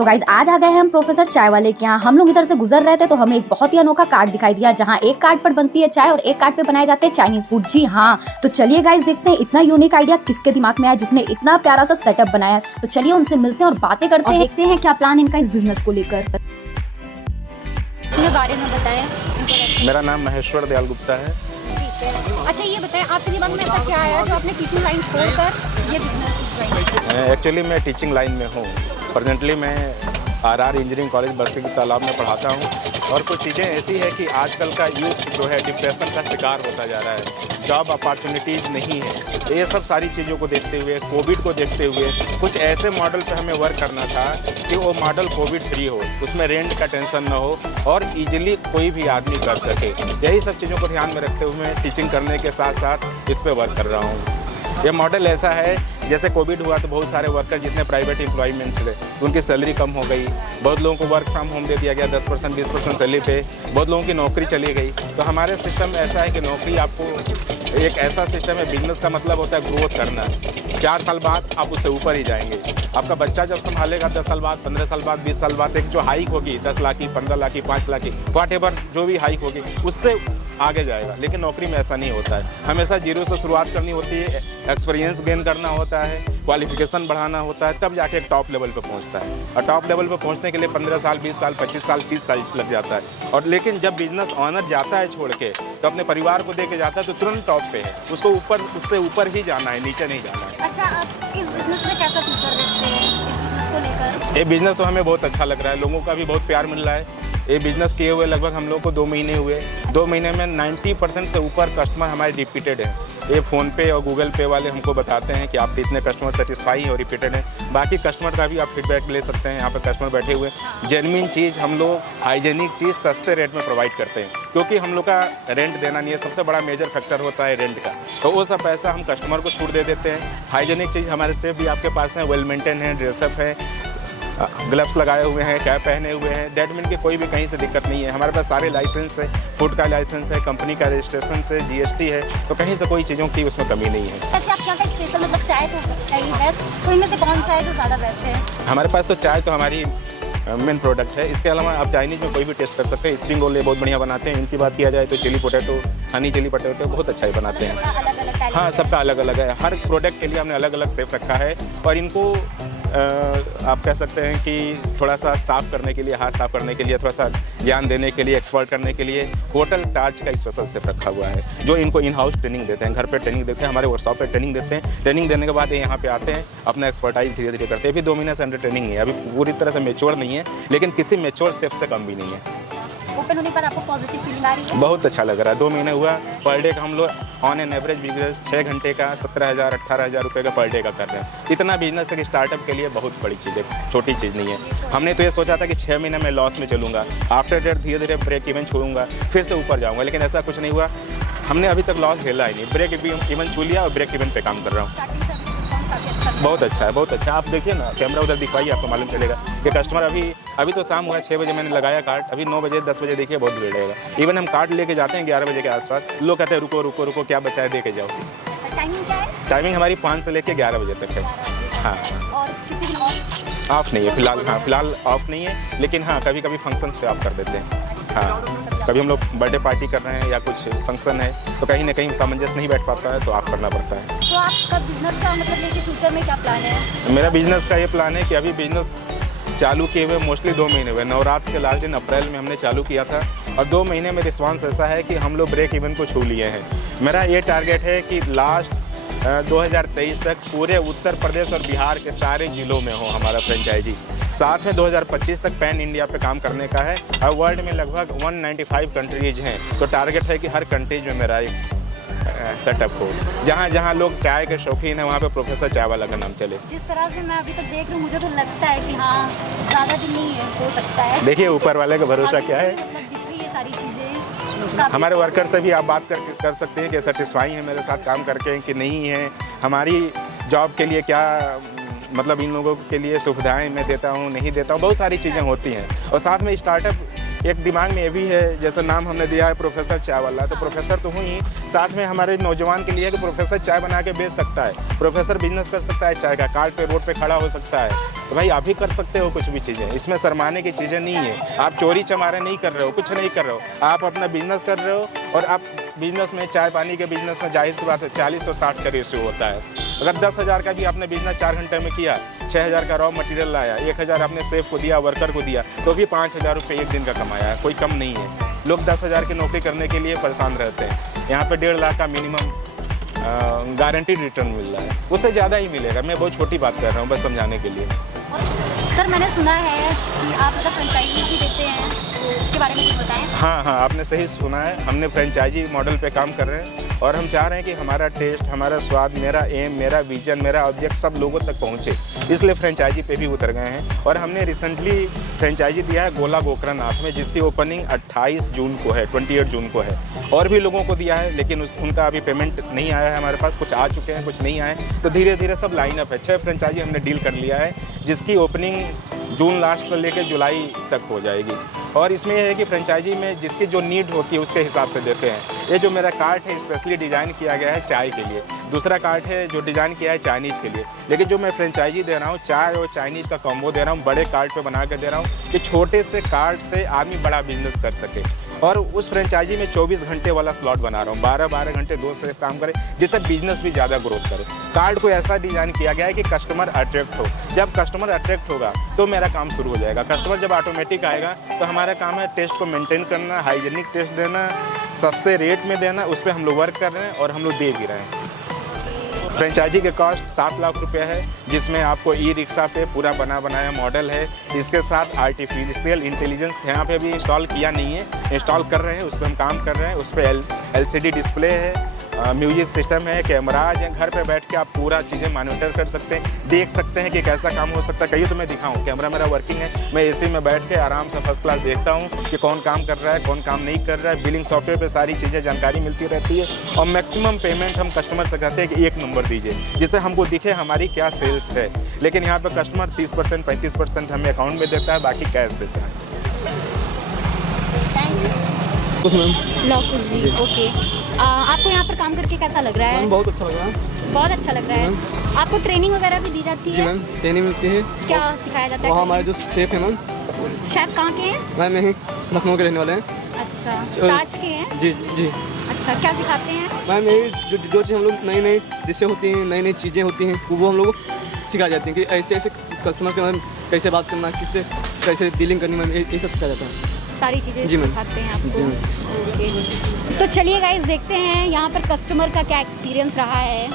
तो गाइज आज आ गए हैं हम प्रोफेसर चाय वाले के यहाँ। हम लोग इधर से गुजर रहे थे तो हमें एक बहुत ही अनोखा कार्ड दिखाई दिया, जहाँ एक कार्ड पर बनती है चाय और एक कार्ड पे बनाए जाते हैं चाइनीज फूड। जी हाँ, तो चलिए गाइज देखते हैं इतना यूनिक आइडिया किसके दिमाग में आया जिसने इतना प्यारा सा सेटअप बनाया। तो चलिए उनसे मिलते हैं और बातें करते हैं, देखते हैं क्या प्लान इनका इस बिजनेस को लेकर। बारे में बताएं। मेरा नाम महेश्वर दयाल गुप्ता है। अच्छा ये बताएं, आपके दिमाग में ऐसा क्या आया जो आपने टीचिंग लाइन छोड़कर ये बिजनेस? एक्चुअली मैं टीचिंग लाइन में हूँ। प्रेजेंटली मैं आरआर इंजीनियरिंग कॉलेज बरसिंह तालाब में पढ़ाता हूँ। और कुछ चीज़ें ऐसी है कि आजकल का यूथ जो है डिप्रेशन का शिकार होता जा रहा है, जॉब अपॉर्चुनिटीज़ नहीं है। तो ये सब सारी चीज़ों को देखते हुए, कोविड को देखते हुए कुछ ऐसे मॉडल पे हमें वर्क करना था कि वो मॉडल कोविड फ्री हो, उसमें रेंट का टेंशन ना हो और इजीली कोई भी आदमी कर सके। यही सब चीज़ों को ध्यान में रखते हुए मैं टीचिंग करने के साथ साथ इस पर वर्क कर रहा हूँ। ये मॉडल ऐसा है, जैसे कोविड हुआ तो बहुत सारे वर्कर जितने प्राइवेट एम्प्लॉयमेंट थे उनकी सैलरी कम हो गई। बहुत लोगों को वर्क फ्रॉम होम दे दिया गया 10% 20% सैलरी पे। बहुत लोगों की नौकरी चली गई। तो हमारे सिस्टम ऐसा है कि नौकरी आपको एक ऐसा सिस्टम है, बिजनेस का मतलब होता है ग्रोथ करना। 4 साल बाद आप उससे ऊपर ही जाएंगे। आपका बच्चा जब संभालेगा 10 साल बाद, 15 साल बाद, 20 साल बाद, एक जो हाइक होगी 10 लाख की, 15 लाख की, 5 लाख की, व्हाटएवर जो भी हाइक होगी उससे आगे जाएगा। लेकिन नौकरी में ऐसा नहीं होता है। हमेशा जीरो से शुरुआत करनी होती है, एक्सपीरियंस गेन करना होता है, क्वालिफिकेशन बढ़ाना होता है, तब जाके एक टॉप लेवल पे पहुंचता है। और टॉप लेवल पे पहुंचने के लिए 15 साल, 20 साल, 25 साल, 30 साल लग जाता है। और लेकिन जब बिजनेस ऑनर जाता है छोड़ के, तो अपने परिवार को दे के जाता है, तो तुरंत टॉप पे है। उसको ऊपर, उससे ऊपर ही जाना है, नीचे नहीं जाना है। अच्छा, आप इस बिजनेस में कैसा फ्यूचर देखते हैं इस बिजनेस को लेकर? ये बिजनेस तो हमें बहुत अच्छा लग रहा है, लोगों का भी बहुत प्यार मिल रहा है। ये बिज़नेस किए हुए लगभग हम लोग को 2 महीने हुए। 2 महीने में 90% से ऊपर कस्टमर हमारे रिपीटेड हैं। ये फ़ोनपे और गूगल पे वाले हमको बताते हैं कि आप इतने कस्टमर सेटिस्फाई और रिपीटेड हैं। बाकी कस्टमर का भी आप फीडबैक ले सकते हैं। यहाँ पे कस्टमर बैठे हुए, जेन्युइन चीज़ हम लोग, हाइजेनिक चीज़ सस्ते रेट में प्रोवाइड करते हैं, क्योंकि हम लोग का रेंट देना नहीं है। सबसे बड़ा मेजर फैक्टर होता है रेंट का। तो वो सब पैसा हम कस्टमर को छूट दे देते हैं। हाइजेनिक चीज़ हमारे सेफ भी आपके पास है, वेल मेंटेन है, ड्रेसअप है, ग्लव्स लगाए हुए हैं, कैप पहने हुए हैं। डेडमिन की कोई भी कहीं से दिक्कत नहीं है। हमारे पास सारे लाइसेंस है, फूड का लाइसेंस है, कंपनी का रजिस्ट्रेशन है, जीएसटी है, तो कहीं से कोई चीज़ों की उसमें कमी नहीं है। अच्छा, आप क्या स्पेशल मतलब चाय तो है, तो इनमें से कौन सा है जो ज़्यादा बेस्ट है? हमारे पास तो चाय तो हमारी मेन प्रोडक्ट है। इसके अलावा आप चाइनीज़ में कोई भी टेस्ट कर सकते हैं। स्प्रिंग रोल ये बहुत बढ़िया बनाते हैं। इनकी बात किया जाए तो chilli potato, honey chilli potato बहुत अच्छा ही बनाते हैं। अलग-अलग हाँ, सबका अलग अलग है। हर प्रोडक्ट के लिए हमने अलग अलग सेफ रखा है। और इनको आप कह सकते हैं कि थोड़ा सा साफ़ करने के लिए, हाथ साफ़ करने के लिए, थोड़ा सा ज्ञान देने के लिए, एक्सपर्ट करने के लिए होटल ताज का स्पेशल सेफ रखा हुआ है, जो इनको इन हाउस ट्रेनिंग देते हैं। घर पे ट्रेनिंग देते हैं, हमारे वर्कशॉप पे ट्रेनिंग देते हैं। ट्रेनिंग देने के बाद ये यहाँ पे आते हैं, अपना एक्सपर्टाइज धीरे धीरे करते हैं। अभी 2 महीने से अंडर ट्रेनिंग है, अभी पूरी तरह से मेच्योर नहीं है, लेकिन किसी मेच्योर सेफ से कम भी नहीं है। ओपन होने पर आपको पॉजिटिव फीलिंग आ रही है? बहुत अच्छा लग रहा है। 2 महीने हुआ। पर डे का हम लोग ऑन एन एवरेज बिजनेस 6 घंटे का 17,000 18,000 रुपये का पर डे का कर रहे हैं। इतना बिजनेस है स्टार्टअप के लिए बहुत बड़ी चीज़ है, छोटी चीज़ नहीं है। हमने तो ये सोचा था कि 6 महीने में लॉस में चलूँगा, आफ्टर डेट धीरे धीरे ब्रेक इवन छूँगा, फिर से ऊपर जाऊँगा, लेकिन ऐसा कुछ नहीं हुआ। हमने अभी तक लॉस झेला ही नहीं, ब्रेक इवन छू लिया और ब्रेक इवन पे काम कर रहा हूँ। बहुत अच्छा है, बहुत अच्छा। आप देखिए ना, कैमरा उधर दिखवाइए, आपको मालूम चलेगा कि कस्टमर अभी तो शाम हुआ है, 6 बजे मैंने लगाया कार्ड, अभी 9 बजे 10 बजे देखिए बहुत भीड़ रहेगा। इवन हम कार्ड लेके जाते हैं 11 बजे के आसपास, लोग कहते हैं रुको रुको रुको, क्या बचा है दे के जाओ। टाइमिंग क्या है? टाइमिंग हमारी 5 से लेके 11 बजे तक है। हाँ, और किसी दिन ऑफ नहीं है फिलहाल। हाँ, फिलहाल ऑफ नहीं है, लेकिन हाँ कभी कभी फंक्शंस पे ऑफ कर देते हैं। हाँ, कभी हम लोग बर्थडे पार्टी कर रहे हैं या कुछ फंक्शन है तो कहीं ना कहीं सामंजस्य नहीं बैठ पाता है, तो ऑफ करना पड़ता है। तो आपका बिजनेस का मतलब लेके फ्यूचर में क्या प्लान है? मेरा बिजनेस का ये प्लान है कि अभी बिजनेस चालू किए हुए मोस्टली 2 महीने हुए। नवरात्र के लास्ट दिन अप्रैल में हमने चालू किया था और 2 महीने में रिस्पांस ऐसा है कि हम लोग ब्रेक इवन को छू लिए हैं। मेरा ये टारगेट है कि लास्ट 2023 तक पूरे उत्तर प्रदेश और बिहार के सारे ज़िलों में हो हमारा फ्रेंचाइजी। साथ में 2025 तक पैन इंडिया पे काम करने का है और वर्ल्ड में लगभग 195 कंट्रीज हैं। तो टारगेट है कि हर कंट्रीज में मेरा एक सेटअप हो, जहाँ जहाँ लोग चाय के शौकीन हैं वहाँ पे प्रोफेसर चाय वाला का नाम चले। जिस तरह से मैं अभी तक देख रही हूँ, मुझे तो लगता है कि हाँ ज़्यादा दिन नहीं है, हो सकता है। देखिए ऊपर वाले का भरोसा क्या है। मतलब दिख रही है सारी चीज़ें। हमारे वर्कर से भी आप बात कर सकते हैं कि सेटिस्फाई हैं मेरे साथ काम करके कि नहीं है। हमारी जॉब के लिए क्या मतलब इन लोगों के लिए सुविधाएं मैं देता हूँ, नहीं देता हूँ, बहुत सारी चीज़ें होती हैं। और साथ में स्टार्टअप एक दिमाग में ये भी है, जैसे नाम हमने दिया है प्रोफेसर चाय वाला, तो प्रोफेसर तो हूँ ही, साथ में हमारे नौजवान के लिए है कि प्रोफेसर चाय बना के बेच सकता है, प्रोफेसर बिजनेस कर सकता है चाय का, कार्ड पे रोड पे खड़ा हो सकता है। तो भाई आप भी कर सकते हो कुछ भी चीज़ें, इसमें शर्माने की चीज़ें नहीं है। आप चोरी चमारे नहीं कर रहे हो, कुछ नहीं कर रहे हो, आप अपना बिजनेस कर रहे हो। और आप बिजनेस में, चाय पानी के बिजनेस में जाहिर सी बात है 40 और 60 का रेशियो होता है। अगर 10,000 का भी आपने बिजनेस 4 घंटे में किया, 6,000 का रॉ मटेरियल लाया, 1,000 आपने सेफ को दिया, वर्कर को दिया, तो भी 5,000 रुपये एक दिन का कमाया है, कोई कम नहीं है। लोग 10,000 की नौकरी करने के लिए परेशान रहते हैं। यहाँ पे 1.5 लाख का मिनिमम गारंटीड रिटर्न मिल रहा है, उससे ज़्यादा ही मिलेगा। मैं बहुत छोटी बात कर रहा हूँ बस समझाने के लिए। सर मैंने सुना है कि आप मतलब फ्रेंचाइजी भी देते हैं, तो उसके बारे में कुछ बताएं। हाँ, आपने सही सुना है, हमने फ्रेंचाइजी मॉडल पे काम कर रहे हैं और हम चाह रहे हैं कि हमारा टेस्ट, हमारा स्वाद, मेरा एम, मेरा विजन, मेरा ऑब्जेक्ट सब लोगों तक पहुँचे, इसलिए फ्रेंचाइजी पे भी उतर गए हैं। और हमने रिसेंटली फ्रेंचाइजी दिया है गोला गोकरनाथ में, जिसकी ओपनिंग 28 जून को है, 28 जून को है। और भी लोगों को दिया है, लेकिन उनका अभी पेमेंट नहीं आया है हमारे पास, कुछ आ चुके हैं, कुछ नहीं आए, तो धीरे धीरे सब लाइनअप है। 6 फ्रेंचाइजी हमने डील कर लिया है, जिसकी ओपनिंग जून लास्ट से लेकर जुलाई तक हो जाएगी। और इसमें यह है कि फ्रेंचाइजी में जिसकी जो नीड होती है उसके हिसाब से देते हैं। ये जो मेरा कार्ट है स्पेशली डिज़ाइन किया गया है चाय के लिए, दूसरा कार्ट है जो डिज़ाइन किया है चाइनीज़ के लिए। लेकिन जो मैं फ्रेंचाइजी दे रहा हूँ, चाय और चाइनीज़ का कॉम्बो दे रहा हूँ, बड़े कार्ट पे बना के दे रहा हूँ कि छोटे से कार्ट से आदमी बड़ा बिजनेस कर सके। और उस फ्रेंचाइजी में 24 घंटे वाला स्लॉट बना रहा हूँ, 12-12 घंटे 2 से काम करे, जिससे बिजनेस भी ज़्यादा ग्रोथ करे। कार्ड को ऐसा डिज़ाइन किया गया है कि कस्टमर अट्रैक्ट हो। जब कस्टमर अट्रैक्ट होगा तो मेरा काम शुरू हो जाएगा। कस्टमर जब ऑटोमेटिक आएगा तो हमारा काम है टेस्ट को मेंटेन करना, हाइजीनिक टेस्ट देना, सस्ते रेट में देना, उस पर हम लोग वर्क कर रहे हैं और हम लोग दे भी रहे हैं। फ्रेंचाइजी के कॉस्ट 7 लाख रुपये है, जिसमें आपको ई रिक्शा पे पूरा बना बनाया मॉडल है। इसके साथ आर्टिफिशियल इंटेलिजेंस यहाँ पे भी इंस्टॉल किया नहीं है, इंस्टॉल कर रहे हैं, उस पर हम काम कर रहे हैं। उस पर LCD डिस्प्ले है, म्यूजिक सिस्टम है, कैमराज हैं। घर पे बैठ के आप पूरा चीज़ें मॉनिटर कर सकते हैं, देख सकते हैं कि कैसा काम हो सकता है। कहिए तो मैं दिखाऊं, कैमरा मेरा वर्किंग है, मैं AC में बैठ के आराम से फर्स्ट क्लास देखता हूं कि कौन काम कर रहा है, कौन काम नहीं कर रहा है। बिलिंग सॉफ्टवेयर पे सारी चीज़ें जानकारी मिलती रहती है। और मैक्सिमम पेमेंट हम कस्टमर से कहते हैं कि 1 नंबर दीजिए, जिससे हमको दिखे हमारी क्या सेल्स है। लेकिन यहाँ पर कस्टमर 30% 35% हमें अकाउंट में देता है, बाकी कैश देता है। लौकुश जी, ओके। आपको यहाँ पर काम करके कैसा लग रहा है? बहुत अच्छा लग रहा है। बहुत अच्छा लग रहा है। आपको ट्रेनिंग वगैरह भी दी जाती जी है? मैम, ट्रेनिंग मिलती है। क्या सिखाया जाता है? वहाँ हमारे जो शेफ है मैम। शेफ कहाँ के हैं? मैम यहीं लखनऊ के रहने वाले हैं। अच्छा, ताज के हैं? जी जी। अच्छा, क्या सिखाते हैं? मैम यही जो चीज़ हम लोग नई नई डिशें होती हैं, नई नई चीज़ें होती हैं, वो हम लोग सिखाई जाती हैं कि ऐसे ऐसे कस्टमर के मैम कैसे बात करना, किससे कैसे डीलिंग करनी, मैम ये सब सिखाया जाता है। सारी चीज़ें जी मैम। सिखाते हैं आपको? जी मैम। ओके। तो चलिए गाइस देखते हैं यहाँ पर कस्टमर का क्या एक्सपीरियंस रहा है।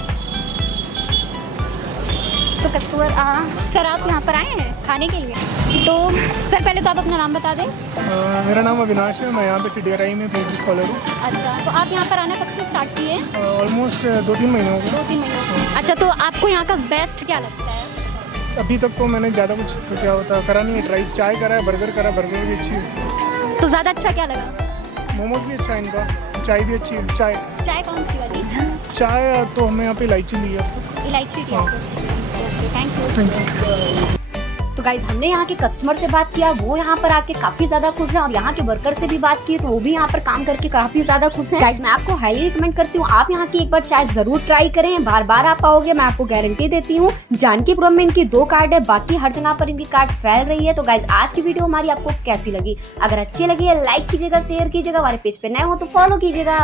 तो कस्टमर सर आप यहाँ पर आए हैं खाने के लिए, तो सर पहले तो आप अपना नाम बता दें। मेरा नाम अविनाश है, मैं यहाँ पे CDRI में PhD स्कॉलर हूँ। अच्छा, तो आप यहाँ पर आना कब से स्टार्ट किए? ऑलमोस्ट 2-3 महीने हो गए। 2-3 महीने। अच्छा, तो आपको यहाँ का बेस्ट क्या लगता है? अभी तक तो मैंने ज़्यादा कुछ तो क्या होता करा नहीं है, ट्राई चाय करा है, बर्गर करा, बर्गर भी अच्छी है। तो ज़्यादा अच्छा क्या लगा? मोमोज भी अच्छा है इनका, चाय भी अच्छी है। चाय कौन सी वाली? चाय तो हमने यहाँ पे इलायची ली है अब तक। इलायची की। Okay, thank you. Thank you. तो गाइज हमने यहाँ के कस्टमर से बात किया, वो यहाँ पर आके काफी ज्यादा खुश हैं, और यहाँ के वर्कर से भी बात की तो वो भी यहाँ पर काम करके काफी ज्यादा खुश हैं। गाइज मैं आपको हाईली रिकमेंड करती हूँ, आप यहाँ की एक बार चाय जरूर ट्राई करें, बार बार आप आओगे, मैं आपको गारंटी देती हूँ। जानकीपुरम में इनकी 2 कार्ड है, बाकी हर जगह पर इनकी कार्ड फैल रही है। तो गाइज आज की वीडियो हमारी आपको कैसी लगी? अगर अच्छी लगी है लाइक कीजिएगा, शेयर कीजिएगा, हमारे पेज पे नए हो तो फॉलो कीजिएगा।